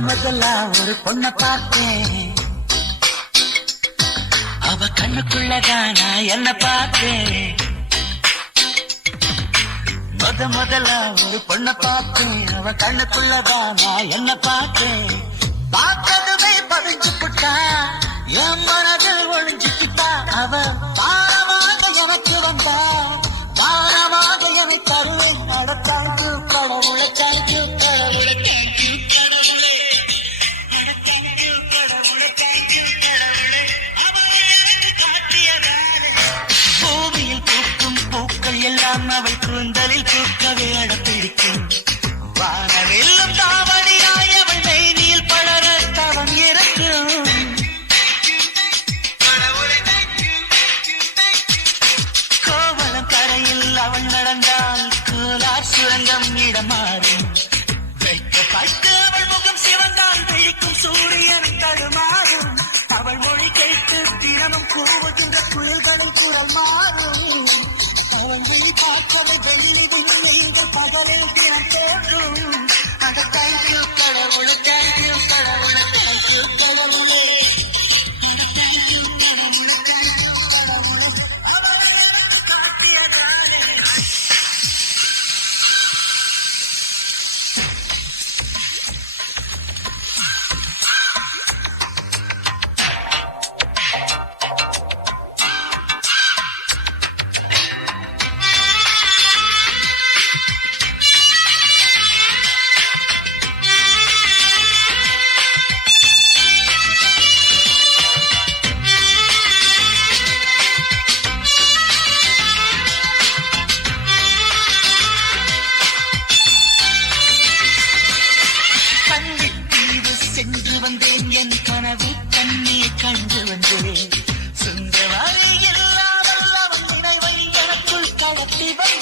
முதல்ல ஒரு பொண்ண பார்த்தேன், அவ கண்ணுக்குள்ளதான் நான் என்ன பார்த்தேன். முதல்ல ஒரு பொண்ண பார்த்தேன், அவ கண்ணுக்குள்ளதான் நான் என்ன பார்த்தேன். பார்த்ததுமே பதிஞ்சு புட்டா, என் மனதில் ஒழிஞ்சுக்கிட்டா. அவ பாரமாக எனக்கு வந்தா, பாரமாக என்னை தருவேன். நடத்தாய்க்கு கடவுளை, தேங்க்யூ கடவுளை, தேங்க்யூ கடவுளே, தேங்க்யூ கடவுளை, தேங்க்யூ கடவுளே. அவள் எனக்கு காட்டியதானே பூமியில் பூக்கும் பூக்கள் எல்லாம் அவள் கூந்தலில் பூக்கவே அடப்பிடிக்கும். வானவெல்லும் தாவணியாய் அவள் மேனியில் படர தவம் இருக்கும். கோவளம் கரையில் அவள் நடந்தால் கோலார் சுரங்கம் இடமாறும். வைக்கப்பட்டு அவள் முகம் சிவந்தால் விழிக்கும் சூரியன் தடுமாறும். அவள் மொழி கேட்டு தினமும் கூவுகின்ற குயில்களின் குரல் மாறும். அவள் விழி பார்ப்பது வெள்ளி விண்மீன்கள் பகலில் தினம் தோன்றும். அந்த தேங்க்யூ கடவுளை, தேங்க்யூ கடவுளை, தேங்க்யூ கடவுளே. சென்று வந்தேன், என் கனவு கண்ணீர் கண்டு வந்தேன். சுந்தரவாரி இல்லாமல் அவன் நினைவை எனக்குள் கடத்தி வந்தேன்.